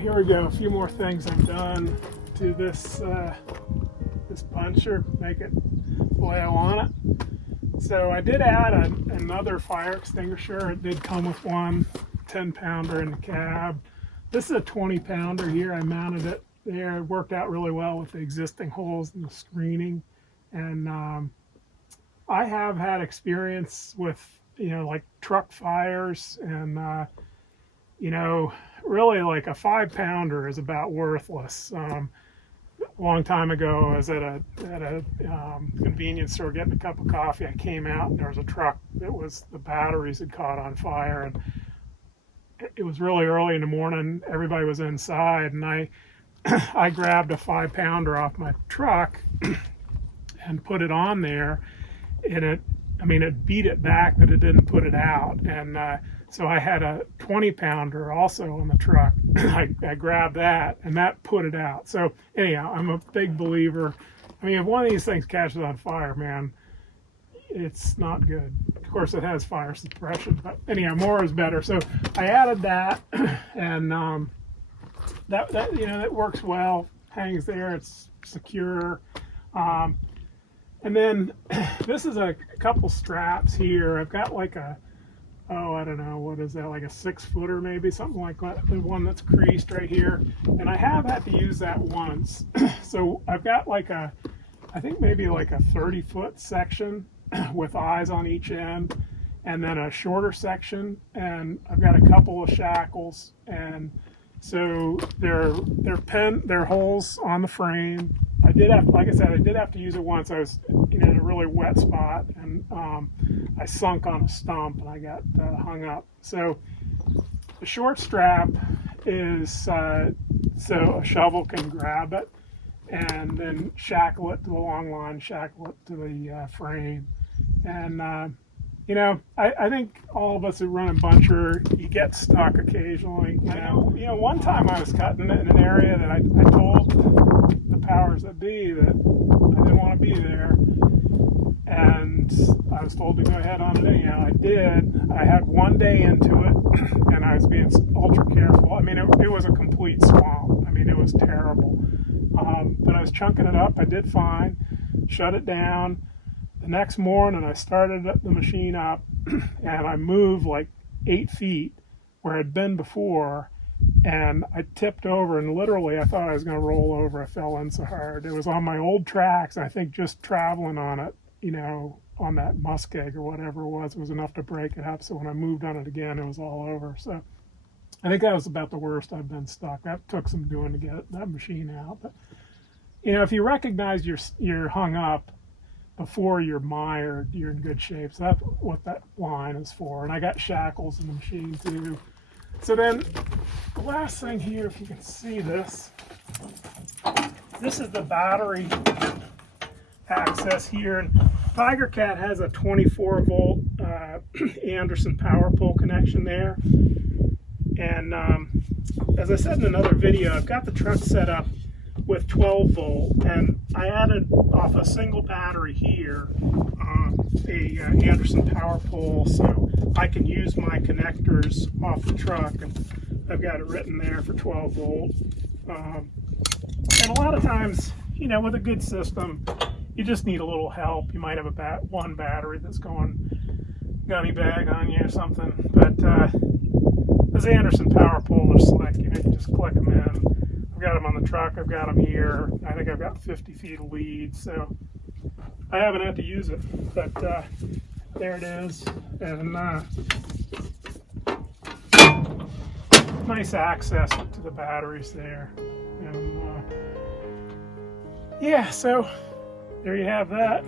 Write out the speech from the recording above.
here we go. A few more things I've done to this this puncher, make it the way I want it. So I did add another fire extinguisher. It did come with one 10-pounder in the cab. This is a 20-pounder here. I mounted it there. It worked out really well with the existing holes in the screening. And I have had experience with, like truck fires, and really like a 5-pounder is about worthless. A long time ago, I was at a convenience store getting a cup of coffee. I came out and there was a truck that the batteries had caught on fire, and it was really early in the morning. Everybody was inside, and I grabbed a 5-pounder off my truck and put it on there, and it beat it back, but it didn't put it out. And so I had a 20-pounder also on the truck. I grabbed that, and that put it out. So anyhow, I'm a big believer. If one of these things catches on fire, man, it's not good. Of course, it has fire suppression, but anyhow, more is better. So I added that, and that works well. Hangs there. It's secure. And then this is a couple straps here. I've got like I don't know, what is that, like a 6-footer maybe, something like that. The one that's creased right here. And I have had to use that once. So I've got I think maybe like a 30-foot section with eyes on each end, and then a shorter section. And I've got a couple of shackles. And so they're holes on the frame. I did have to use it once. I was in a really wet spot, and I sunk on a stump, and I got hung up. So the short strap is so a shovel can grab it, and then shackle it to the long line, shackle it to the frame. And I think all of us who run a buncher, you get stuck occasionally. One time I was cutting in an area that I told the powers that be that I didn't want to be there, and I was told to go ahead on it anyhow. I did. I had one day into it, and I was being ultra careful. It was a complete swamp. It was terrible. But I was chunking it up. I did fine. Shut it down. The next morning, I started the machine up, and I moved like 8 feet where I'd been before, and I tipped over, and literally I thought I was going to roll over. I fell in so hard. It was on my old tracks. I think just traveling on it, on that muskeg or whatever it was enough to break it up. So when I moved on it again, it was all over. So I think that was about the worst I've been stuck. That took some doing to get that machine out. But, if you recognize you're hung up before you're mired, you're in good shape. So that's what that line is for. And I got shackles in the machine too. So then the last thing here, if you can see this is the battery access here. And Tiger Cat has a 24-volt Anderson power pole connection there. And as I said in another video, I've got the truck set up with 12-volt, and I added off a single battery here a Anderson power pole, so I can use my connectors off the truck, and I've got it written there for 12-volt. And a lot of times, with a good system, you just need a little help. You might have one battery that's going gunny bag on you or something, but those Anderson power poles are slick. You just click them in. I've got them on the truck. I've got them here. I think I've got 50 feet of lead, so I haven't had to use it, but there it is. And nice access to the batteries there. And yeah, so there you have that.